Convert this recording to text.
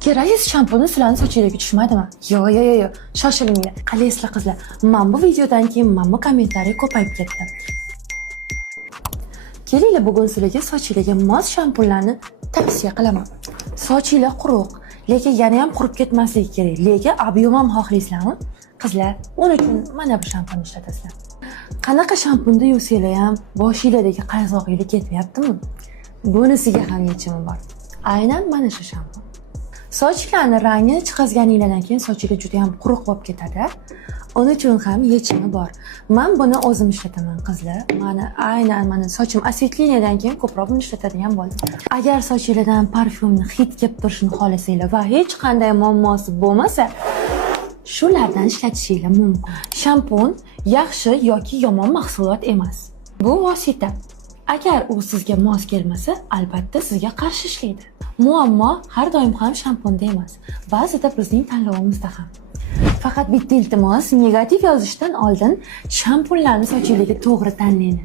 Keraksiz shampuni sizlarning sochingizga tushmaydimi? Yo'q. Shoshilinglar. Qalaysizlar qizlar. Mana bu videodan keyin mana bu kommentariy ko'payib ketdi. Kelinglar bugun sizlarga sochingizga mos shampunlarni tavsiya qilaman. Sochinglar quruq, lekin yana ham qurib ketmasligi kerak. Lekin ob'yom ham xohlaysizlarmi? Qizlar, uning uchun mana bu shampuni ishlatasizlar. Qanaqa shampunni yuvsanglar ham boshinglardagi qayzoqinglar ketmayaptimi? Bunisiga ham yechimi bor. Aynan mana shu shampun. Sochlarni rangini chiqazganinglardan keyin sochinglar juda ham quruq bo'lib ketadi. Uning uchun ham yechimi bor. Men buni o'zim ishlataman qizlar. Mana sochim asvetleniyadan keyin ko'proq buni ishlatadigan bo'ldim. Agar sochinglardan parfyumni hid kelib turishini xohlasanglar va hech qanday muammosi bo'lmasa, shulardan ishlatishingiz mumkin. Shampun yaxshi yoki yomon mahsulot emas. Bu vosita. Agar u sizga mos kelmasa, albatta sizga qarshi ishlaydi. Muammo har doim ham shampunda emas. Ba'zida bizning tanlovimizda ham. Faqat bitta iltimos, negativ yozishdan oldin shampunlarni sochingizga to'g'ri tanlang.